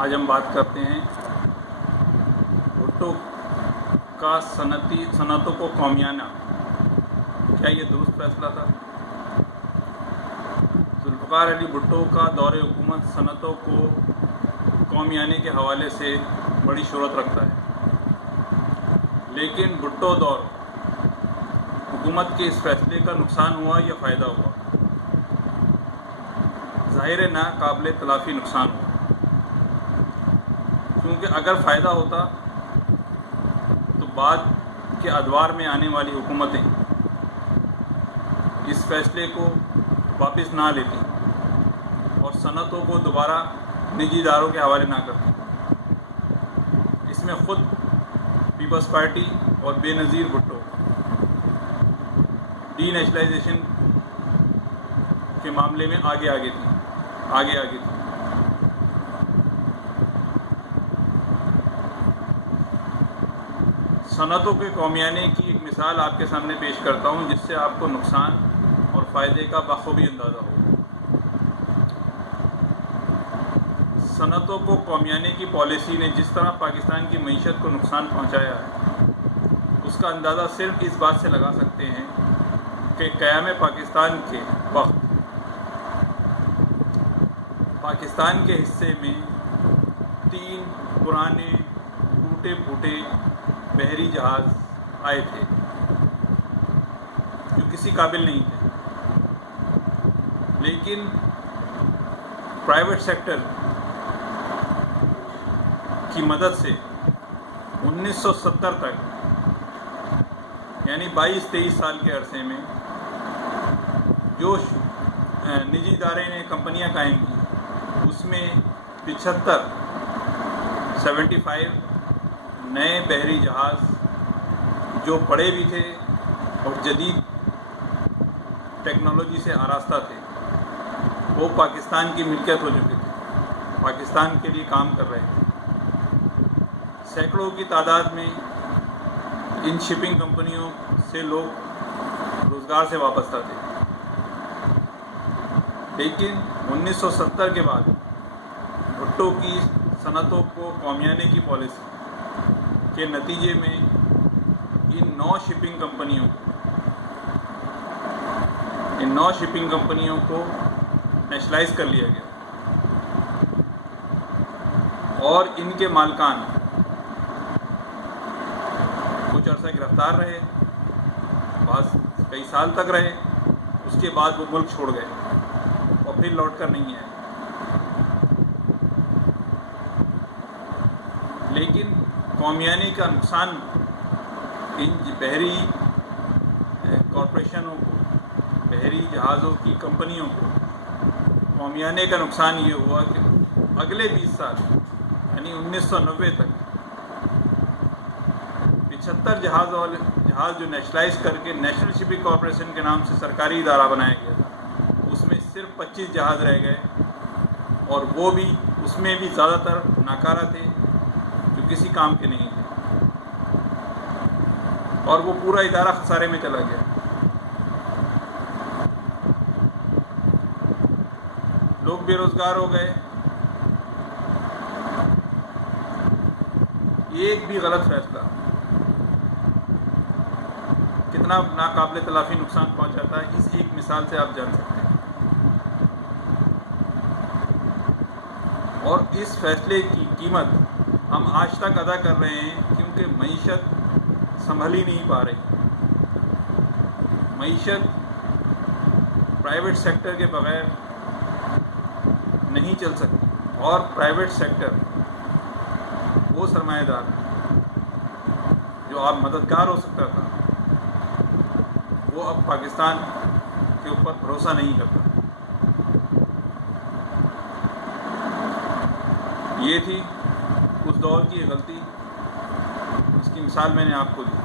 آج ہم بات کرتے ہیں بھٹو کا صنعتوں کو قومیانہ، کیا یہ درست فیصلہ تھا؟ ذوالفقار علی بھٹو کا دور حکومت صنعتوں کو قومیانے کے حوالے سے بڑی شہرت رکھتا ہے، لیکن بھٹو دور حکومت کے اس فیصلے کا نقصان ہوا یا فائدہ ہوا؟ ظاہر ناقابل تلافی نقصان ہوا، کیونکہ اگر فائدہ ہوتا تو بعد کے ادوار میں آنے والی حکومتیں اس فیصلے کو واپس نہ لیتی اور صنعتوں کو دوبارہ نجی اداروں کے حوالے نہ کرتی۔ اس میں خود پیپلز پارٹی اور بے نظیر بھٹو ڈی نیشنلائزیشن کے معاملے میں آگے تھی۔ صنعتوں کے قومیانے کی ایک مثال آپ کے سامنے پیش کرتا ہوں، جس سے آپ کو نقصان اور فائدے کا بخوبی اندازہ ہو۔ صنعتوں کو قومیانے کی پالیسی نے جس طرح پاکستان کی معیشت کو نقصان پہنچایا ہے، اس کا اندازہ صرف اس بات سے لگا سکتے ہیں کہ قیام پاکستان کے وقت پاکستان کے حصے میں 3 پرانے ٹوٹے پھوٹے بحری جہاز آئے تھے جو کسی قابل نہیں تھے، لیکن پرائیویٹ سیکٹر کی مدد سے 1970 تک، یعنی 22-23 سال کے عرصے میں، جو نجی ادارے نے کمپنیاں قائم کی، اس میں 75 نئے بحری جہاز جو بڑے بھی تھے اور جدید ٹیکنالوجی سے آراستہ تھے، وہ پاکستان کی ملکیت ہو چکے تھے، پاکستان کے لیے کام کر رہے تھے۔ سینکڑوں کی تعداد میں ان شپنگ کمپنیوں سے لوگ روزگار سے وابستہ تھے، لیکن 1970 کے بعد بھٹو کی صنعتوں کو قومیانے کی پالیسی کے نتیجے میں ان 9 شپنگ کمپنیوں کو نیشنلائز کر لیا گیا اور ان کے مالکان کچھ عرصہ گرفتار رہے، بعض کئی سال تک رہے، اس کے بعد وہ ملک چھوڑ گئے اور پھر لوٹ کر نہیں آئے۔ لیکن قومیانے کا نقصان ان بحری کارپوریشنوں کو، بحری جہازوں کی کمپنیوں کو، قومیانے کا نقصان یہ ہوا کہ اگلے 20 سال یعنی 1990 تک 75 جہاز جو نیشنلائز کر کے نیشنل شپنگ کارپوریشن کے نام سے سرکاری ادارہ بنایا گیا تھا، اس میں صرف 25 جہاز رہ گئے، اور وہ بھی اس میں بھی زیادہ تر ناکارہ تھے جو کسی کام کے نہیں تھے، اور وہ پورا ادارہ خسارے میں چلا گیا۔ لوگ بے روزگار ہو گئے۔ ایک بھی غلط فیصلہ کتنا ناقابل تلافی نقصان پہنچاتا ہے، اس ایک مثال سے آپ جان سکتے ہیں۔ اور اس فیصلے کی قیمت ہم آج تک ادا کر رہے ہیں، کیونکہ معیشت سنبھل ہی نہیں پا رہی۔ معیشت پرائیویٹ سیکٹر کے بغیر نہیں چل سکتی، اور پرائیویٹ سیکٹر وہ سرمایہ دار جو آپ مددگار ہو سکتا تھا، وہ اب پاکستان کے اوپر بھروسہ نہیں کرتا۔ یہ تھی اس دور کی غلطی، اس کی مثال میں نے آپ کو دی۔